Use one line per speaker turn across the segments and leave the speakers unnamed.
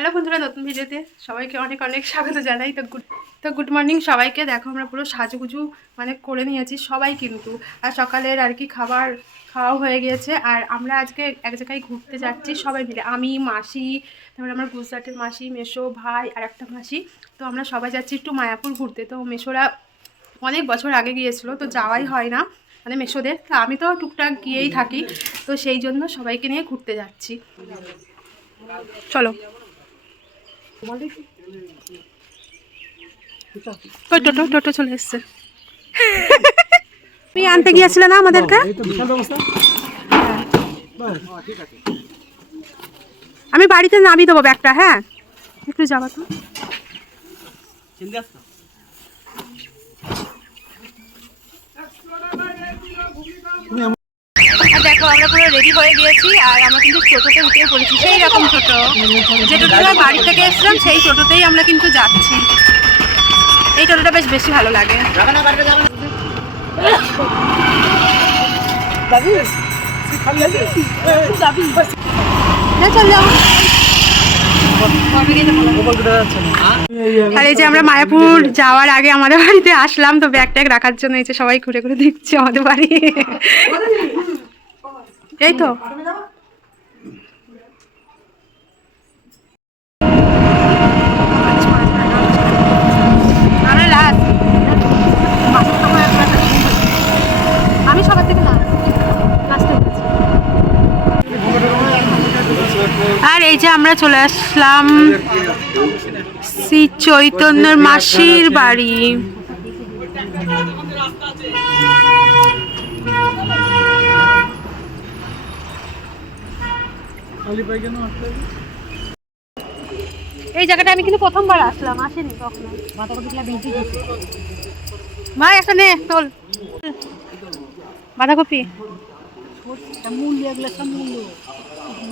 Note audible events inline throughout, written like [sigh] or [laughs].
Hello বন্ধুরা, নতুন ভিডিওতে সবাইকে অনেক অনেক স্বাগত জানাই। তো গুড তো গুড মর্নিং সবাইকে। দেখো, আমরা পুরো সাজুগুজু মানে করে নিয়েছি সবাই কিন্তু। আর সকালের আর কি খাবার খাওয়া হয়ে গিয়েছে। আর আমরা আজকে এক জায়গায় ঘুরতে যাচ্ছি সবাই মিলে। আমি, মাসি, তারপরে আমার গুজরাটের মাসি, মেশো, ভাই আর একটা মাসি। তো আমরা সবাই যাচ্ছি একটু মায়াপুর ঘুরতে। তো মেশোরা অনেক বছর আগে গিয়েছিল, তো যাওয়াই হয় না মানে মেশোদের। তো আমি তো টুকটাক গিয়েই থাকি। তো সেই জন্য সবাইকে নিয়ে ঘুরতে যাচ্ছি। চলো। ওই টোটো টোটো চলে এসছে। [laughs] তুমি আনতে গিয়েছিলে না আমাদেরকে?
এই তো বিশাল ব্যবস্থা। বাহ,
আমি বাড়িতে নামিয়ে দেবো ব্যাগটা হ্যাঁ? একটু যাবা তো। আমরা পুরো রেডি হয়ে গিয়েছি আর আমরা কিন্তু টোটোতে উঠে পড়েছি সেই রকম টোটো যে টোটোটা বাড়ি থেকে এসেছিলাম সেই টোটোতেই আমরা কিন্তু যাচ্ছি। এই টোটোটা বেশ বেশি ভালো লাগে। আর এই যে আমরা মায়াপুর যাওয়ার আগে আমাদের বাড়িতে আসলাম তো ব্যাগ ট্যাগ রাখার জন্য এই যে সবাই ঘুরে ঘুরে দেখছে আমাদের বাড়ি। এই তো। আমি সবার থেকে আর এই যে আমরা চলে আসলাম শ্রী চৈতন্যর মাসির বাড়ি
খালি পাই কেন আসলে?
এই জায়গাটা আমি কিন্তু প্রথমবার আসলাম আসেনি কখনো। ভাই একটা নে তোল। বাঁধাকপি।
মূল্য এগুলো সব মূল্য।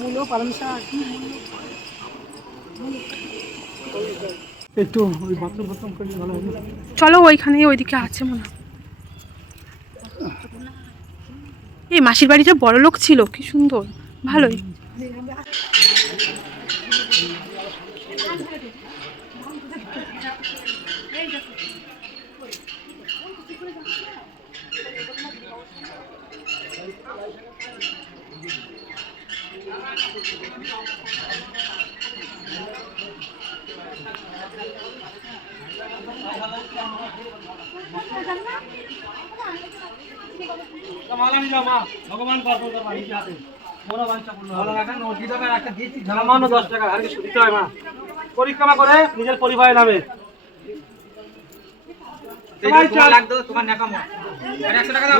মূল্য পালং শাক। একটু ওই বাথরুম বাথরুম করলে ভালো হবে।
চলো ওইখানে ওইদিকে আছে মনে হয়। এই মাসির বাড়িটা বড় লোক ছিল কি সুন্দর। ভালোই। ভগবান কর্ম বাড়িতে আছে।
সামান্য দশ টাকা আর কিছু দিতে হয় মা পরিক্রমা করে নিজের পরিবারের নামে। চল। বাচ্চা ডিম পেরেছে বড়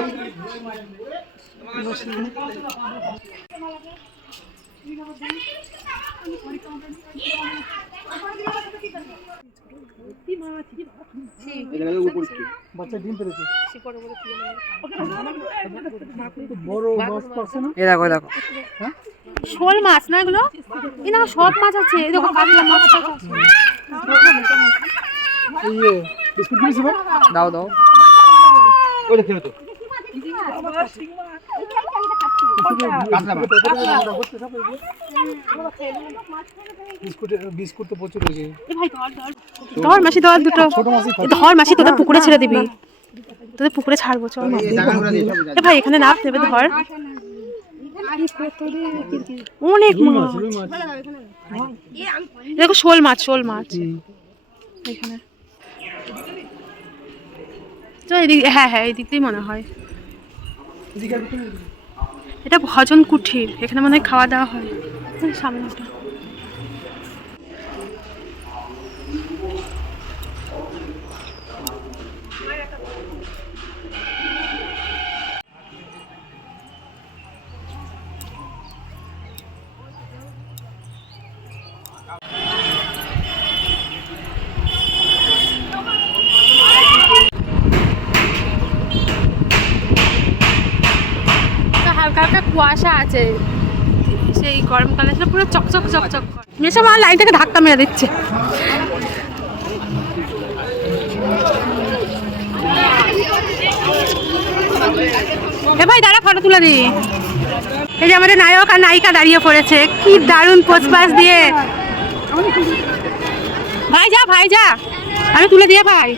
হ্যাঁ
শোল মাছ না এগুলো? এই না সব মাছ আছে। এই দেখো কাতলা মাছ।
ইয়ে,
দাও দাও।
ওই দেখে তো বিস্কুট বিস্কুট তো প্রচুর হয়েছে
ধর মাসি ধর দুটো। ধর মাসি তোদের পুকুরে ছেড়ে দিবি। তোদের পুকুরে ছাড়বো চল। ভাই এখানে না নেবে ধর। অনেক মাছ দেখো শোল মাছ শোল মাছ। এখানে। এদিক হ্যাঁ হ্যাঁ এদিকটাই মনে হয়
এদিকে আর কিছু নেই?
এটা ভজন কুঠির এখানে মনে হয় খাওয়া দাওয়া হয়। সামনেটা। কুয়াশা আছে সেই গরমকালে আসলে পুরো চকচক চকচক মেসো মা লাইনটাকে ধাক্কা মেরে দিচ্ছে। এ ভাই দাঁড়া ফটো তুলে দি এই যে আমাদের নায়ক আর নায়িকা দাঁড়িয়ে পড়েছে কি দারুণ পোচপাস দিয়ে। ভাই যা ভাই যা। আমি তুলে দিয়ে ভাই।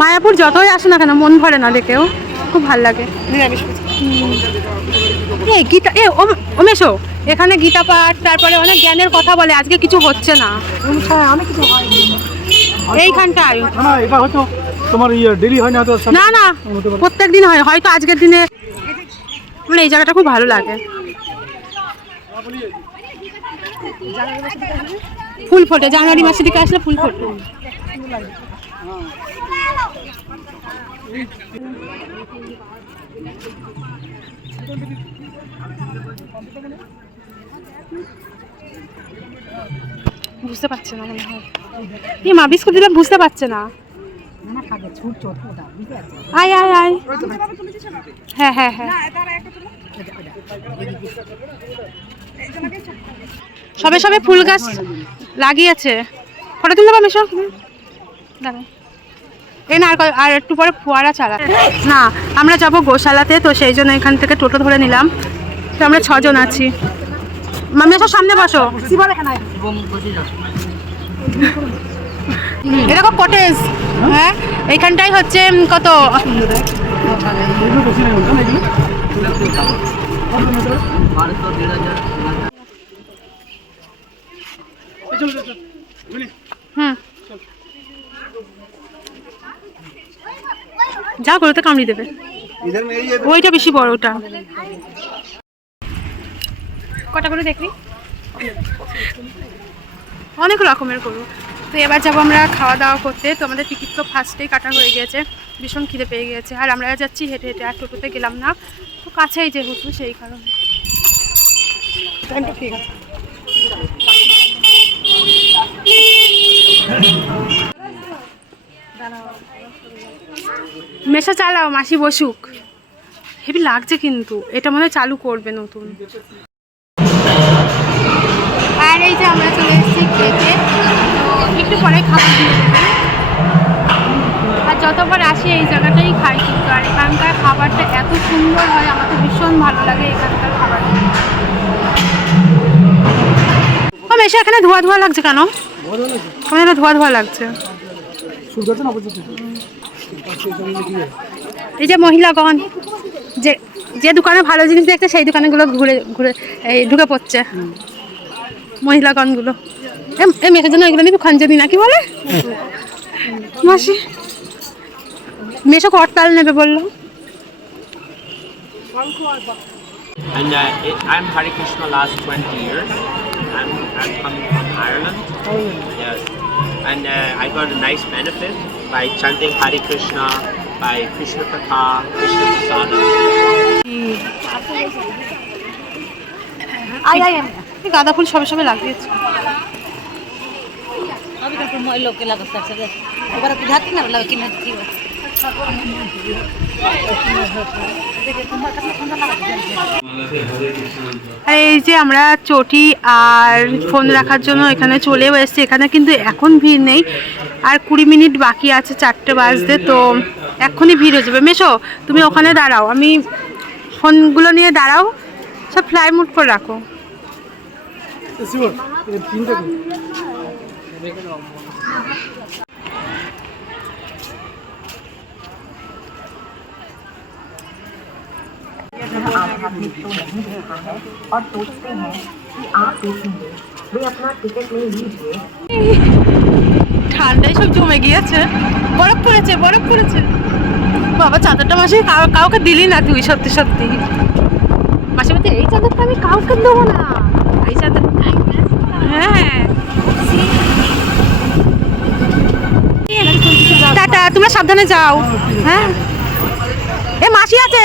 মায়াপুর যতই আসে না কেন মন ভরে না দেখেও খুব ভালো লাগে। এ গীতা এ ও ও এখানে গীতা পাঠ তারপরে অনেক জ্ঞানের কথা বলে আজকে কিছু হচ্ছে না। এইখানটায়।
তোমার ইয়ে ডেলি হয় না তো
না না প্রত্যেক দিন হয় হয়তো আজকের দিনে মানে এই জায়গাটা খুব ভালো লাগে। ফুল ফোটে জানুয়ারি মাসের দিকে আসলে ফুল ফোটে। বুঝতে পারছে না মনে হয়। এই মা বিস্কুট দিলে বুঝতে পারছে না। আয় আয় আয়। হ্যাঁ হ্যাঁ হ্যাঁ। সবে সবে ফুল গাছ লাগিয়েছে। ফটো তুলতে পারবে সব দাঁড়াও। এই না, আর আর একটু পরে ফোয়ারা ছাড়া। না, আমরা যাব গোশালাতে, তো সেই জন্য এখান থেকে টোটো ধরে নিলাম। তো আমরা ছজন আছি। মামি এসো, সামনে বসো। এরকম কটেজ হ্যাঁ এইখানটাই হচ্ছে কত
এগুলো বেশি নেই ওখানে এগুলো এই চলো, চলো, চলো। বুঝলি?
হুম যা গরুতে কামড়ি দেবে। ওইটা বেশি বড় ওটা। কটা করে দেখলি? অনেক রকমের গরু। তো এবার যাব আমরা খাওয়া দাওয়া করতে। তো আমাদের টিকিট তো ফার্স্টেই কাটা হয়ে গিয়েছে। ভীষণ খিদে পেয়ে গিয়েছে। আর আমরা যাচ্ছি হেঁটে হেঁটে আর টোটোতে গেলাম না। তো কাছেই যেহেতু সেই কারণে। ঠিক আছে। মেশা চালাও মাসি বসুক। হেবি লাগছে কিন্তু। এটা মনে চালু করবে নতুন। আর এই যে আমরা চলে এসেছি খেতে। একটু পরে খাবার দিয়ে আর যতবার আসি এই জায়গাটাই খাই কিন্তু। আর এখানকার খাবারটা এত সুন্দর হয় আমার তো ভীষণ ভালো লাগে এখানকার খাবার। ও মেশা এখানে ধোয়া ধোয়া লাগছে কেন? ধোয়া ধোয়া লাগছে। এই যে মহিলাগণ যে যে দোকানে ভালো জিনিস দেখতে সেই দোকানগুলো ঘুরে ঘুরে এই ঢুকে পড়ছে মহিলাগণগুলো এম- এই মেয়েটার জন্য এগুলো নিবি খঞ্জনি নাকি বলে মাসি মেশো করতাল নেবে বলল
And uh, it, I'm Hare Krishna last 20 years. I'm, I'm coming from Ireland. Yes. And uh, I got a nice benefit by chanting Hare Krishna, by Krishna Katha, Krishna Prasada.
এই গাঁদা ফুল সবে সবে লাগিয়েছে
अभी तो तुम लोग के लगा सब सब एक बार बुझाती ना लगा कि मैं थी
এই যে আমরা চটি আর ফোন রাখার জন্য এখানে চলেও এসেছি। এখানে কিন্তু এখন ভিড় নেই। আর কুড়ি মিনিট বাকি আছে চারটে বাজতে, তো এক্ষুনি ভিড় হয়ে যাবে। মেশো, তুমি ওখানে দাঁড়াও। আমি ফোনগুলো নিয়ে দাঁড়াও। সব ফ্লাই মুড করে রাখো।
आप अपनी तो नहीं देखा है और सोचते हैं कि आप देखेंगे वे अपना टिकट ले लीजिए
ঠান্ডায় সব জমে গিয়েছে বরফ পড়েছে বরফ পড়েছে বাবা চাদরটা মাসে কাউ- কাউকে দিলি না তুই সত্যি সত্যি মাসে বলতে এই চাদরটা আমি কাউকে দেবো না এই চাদর হ্যাঁ টাটা তোমরা সাবধানে যাও হ্যাঁ এ মাসি আছে